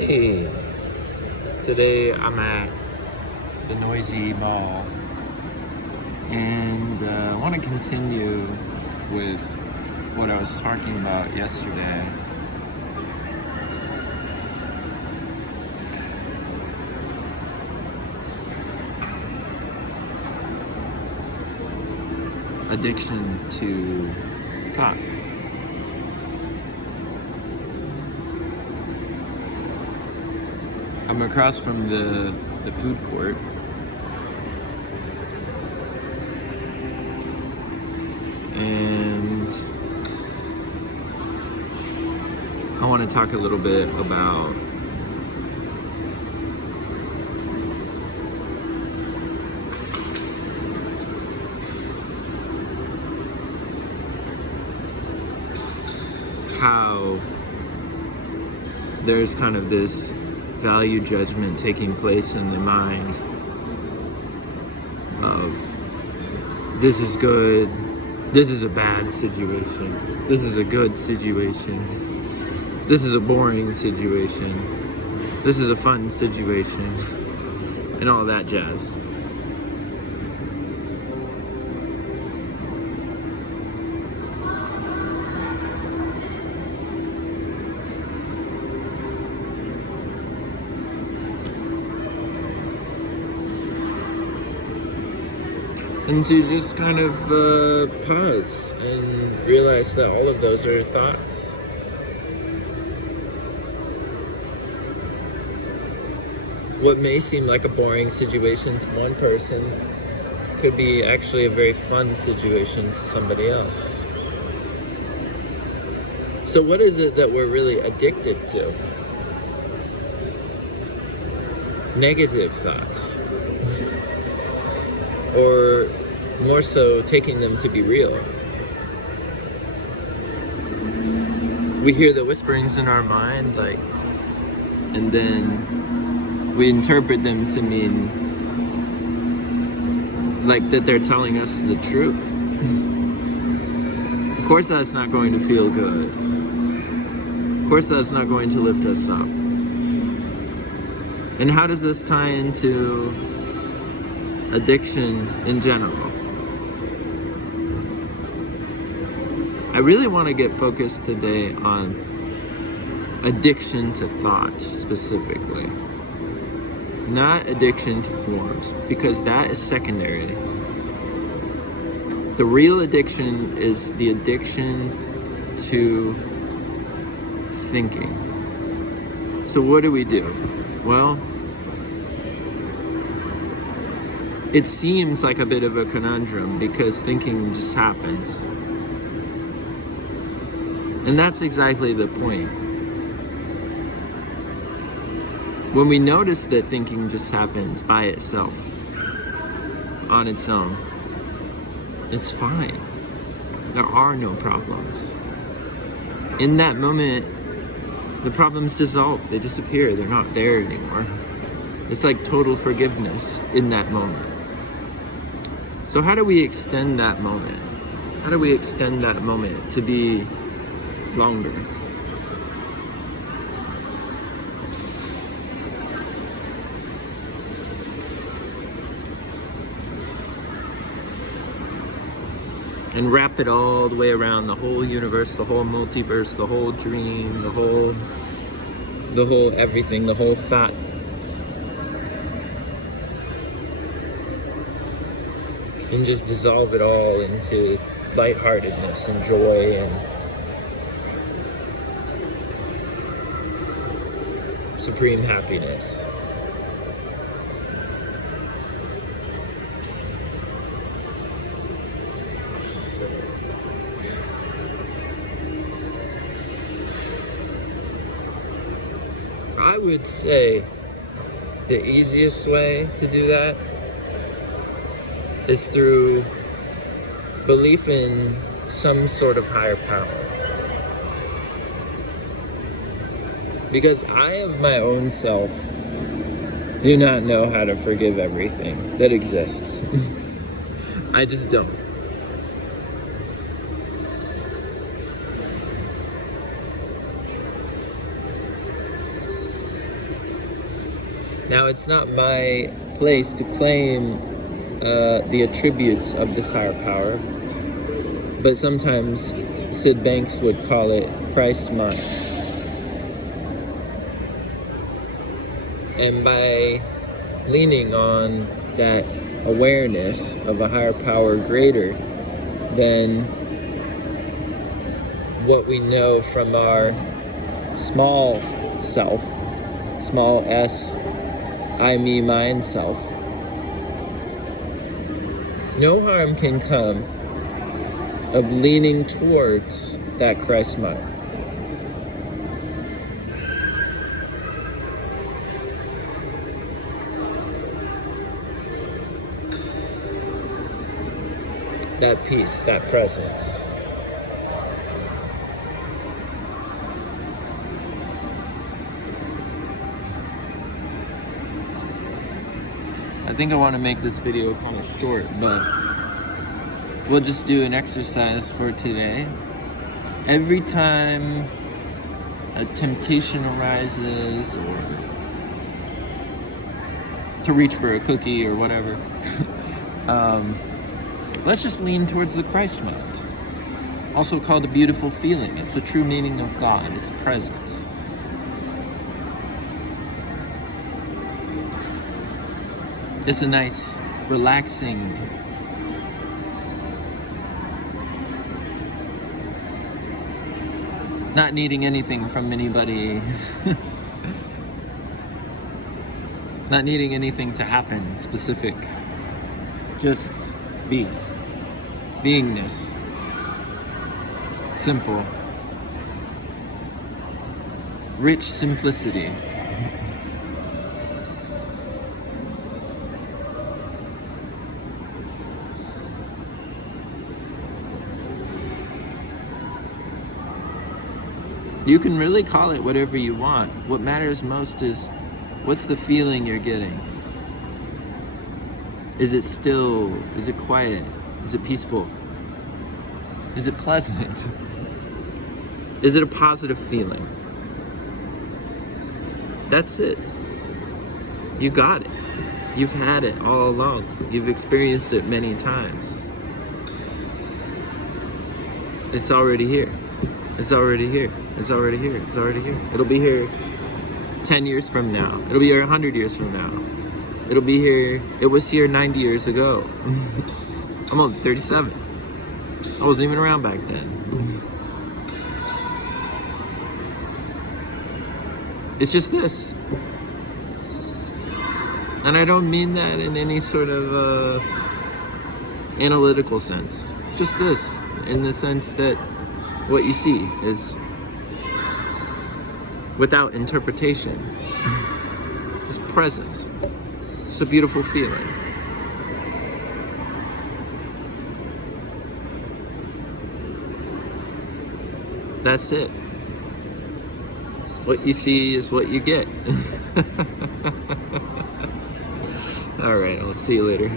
Hey, today I'm at the noisy mall and I want to continue with what I was talking about yesterday. Addiction to thought. I'm across from the food court. And I want to talk a little bit about how there's kind of this value judgment taking place in the mind of this is good, this is a bad situation, this is a good situation, this is a boring situation, this is a fun situation, and all that jazz. And to just kind of pause and realize that all of those are thoughts. What may seem like a boring situation to one person could be actually a very fun situation to somebody else. So what is it that we're really addicted to? Negative thoughts. Or more so, taking them to be real. We hear the whisperings in our mind, and then we interpret them to mean that they're telling us the truth. Of course that's not going to feel good. Of course that's not going to lift us up. And how does this tie into addiction in general? I really want to get focused today on addiction to thought specifically, not addiction to forms, because that is secondary. The real addiction is the addiction to thinking. So what do we do? Well, it seems like a bit of a conundrum because thinking just happens. And that's exactly the point. When we notice that thinking just happens by itself, on its own, it's fine. There are no problems. In that moment, the problems dissolve, they disappear, they're not there anymore. It's like total forgiveness in that moment. So how do we extend that moment? How do we extend that moment to be longer? And wrap it all the way around the whole universe, the whole multiverse, the whole dream, the whole everything, the whole thought. And just dissolve it all into lightheartedness and joy and supreme happiness. I would say the easiest way to do that is through belief in some sort of higher power. Because I of my own self do not know how to forgive everything that exists. I just don't. Now, it's not my place to claim the attributes of this higher power, but sometimes Sid Banks would call it Christ mind. And by leaning on that awareness of a higher power greater than what we know from our small self, small s, I, me, mine self, no harm can come of leaning towards that Christ mind. That peace, that presence. I think I want to make this video kind of short, but we'll just do an exercise for today. Every time a temptation arises, or to reach for a cookie or whatever, let's just lean towards the Christ mind. Also called a beautiful feeling. It's the true meaning of God, its presence. It's a nice, relaxing, not needing anything from anybody, not needing anything to happen specific, just be, beingness, simple, rich simplicity. You can really call it whatever you want. What matters most is what's the feeling you're getting. Is it still? Is it quiet? Is it peaceful? Is it pleasant? Is it a positive feeling? That's it. You got it. You've had it all along. You've experienced it many times. It's already here. It's already here. It's already here. It's already here. It'll be here 10 years from now. It'll be here 100 years from now. It'll be here. It was here 90 years ago. I'm only 37. I wasn't even around back then. It's just this. And I don't mean that in any sort of analytical sense. Just this, in the sense that what you see is without interpretation. It's presence. It's a beautiful feeling. That's it. What you see is what you get. All right, I'll see you later.